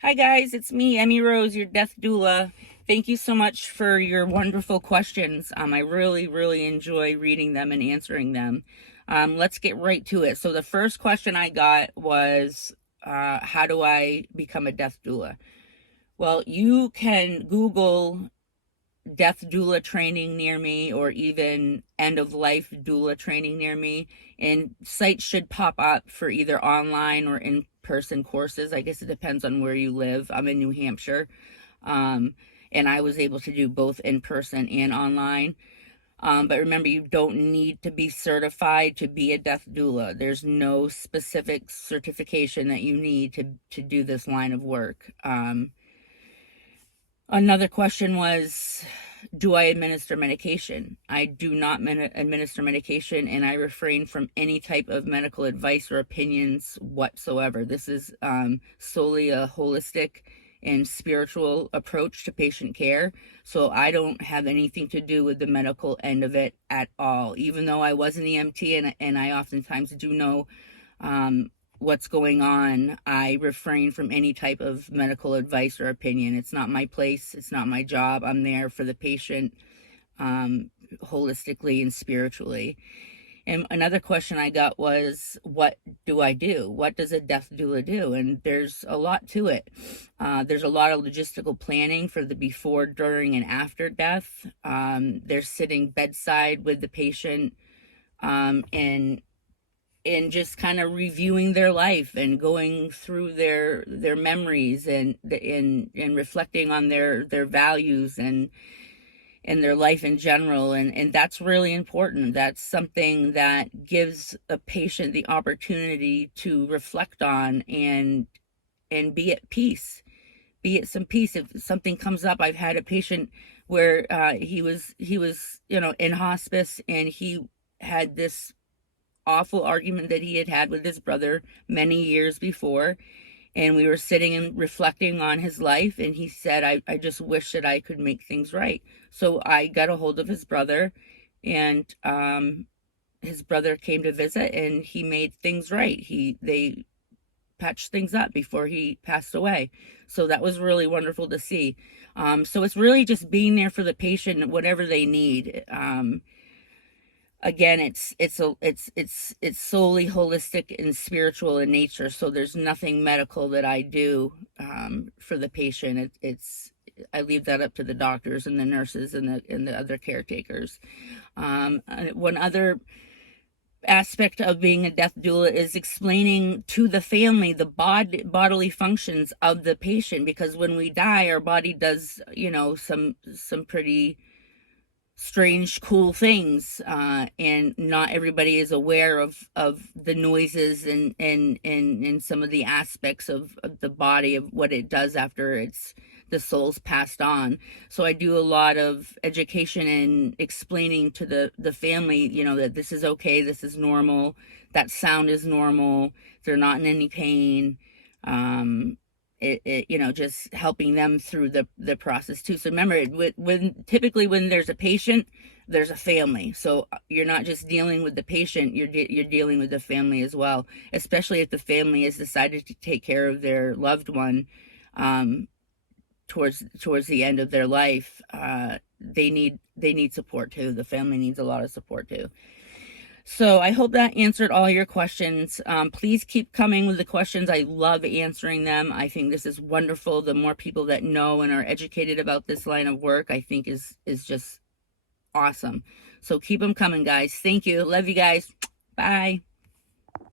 Hi guys, it's me, Emmy Rose, your death doula. Thank you so much for your wonderful questions. I really enjoy reading them and answering them. Let's get right to it. So the first question I got was, how do I become a death doula? Well, you can Google death doula training near me or even end of life doula training near me, and sites should pop up for either online or in person courses. I guess it depends on where you live. I'm in New Hampshire, um, and I was able to do both in person and online. But remember, you don't need to be certified to be a death doula. There's no specific certification that you need to do this line of work. Another question was, do I administer medication? I do not administer medication, and I refrain from any type of medical advice or opinions whatsoever. This is solely a holistic and spiritual approach to patient care. So I don't have anything to do with the medical end of it at all, even though I was an EMT and I oftentimes do know um, what's going on. I refrain from any type of medical advice or opinion. It's not my place. It's not my job. I'm there for the patient, holistically and spiritually. And another question I got was, what do I do? What does a death doula do? And there's a lot to it. There's a lot of logistical planning for the before, during, and after death. They're sitting bedside with the patient, and just kind of reviewing their life and going through their memories and reflecting on their values and their life in general, and that's really important. That's something that gives a patient the opportunity to reflect on and be at peace, be at some peace. If something comes up, I've had a patient where he was in hospice, and he had this awful argument that he had with his brother many years before, and we were sitting and reflecting on his life, and he said, I just wish that I could make things right. So I got a hold of his brother, and his brother came to visit, and he made things right. They patched things up before he passed away. So that was really wonderful to see. So it's really just being there for the patient, whatever they need. Again, it's solely holistic and spiritual in nature. So there's nothing medical that I do for the patient. I leave that up to the doctors and the nurses and the other caretakers. One other aspect of being a death doula is explaining to the family the bodily functions of the patient, because when we die, our body does some pretty strange, cool things, and not everybody is aware of the noises and some of the aspects of the body, of what it does after the soul's passed on. So I do a lot of education and explaining to the family, that this is okay, this is normal, that sound is normal, they're not in any pain. Just helping them through the process too. So remember, typically when there's a patient, there's a family. So you're not just dealing with the patient, you're dealing with the family as well, especially if the family has decided to take care of their loved one towards the end of their life. They need support too. The family needs a lot of support too. So I hope that answered all your questions. Please keep coming with the questions. I love answering them. I think this is wonderful. The more people that know and are educated about this line of work, I think is just awesome. So keep them coming, guys. Thank you. Love you guys. Bye.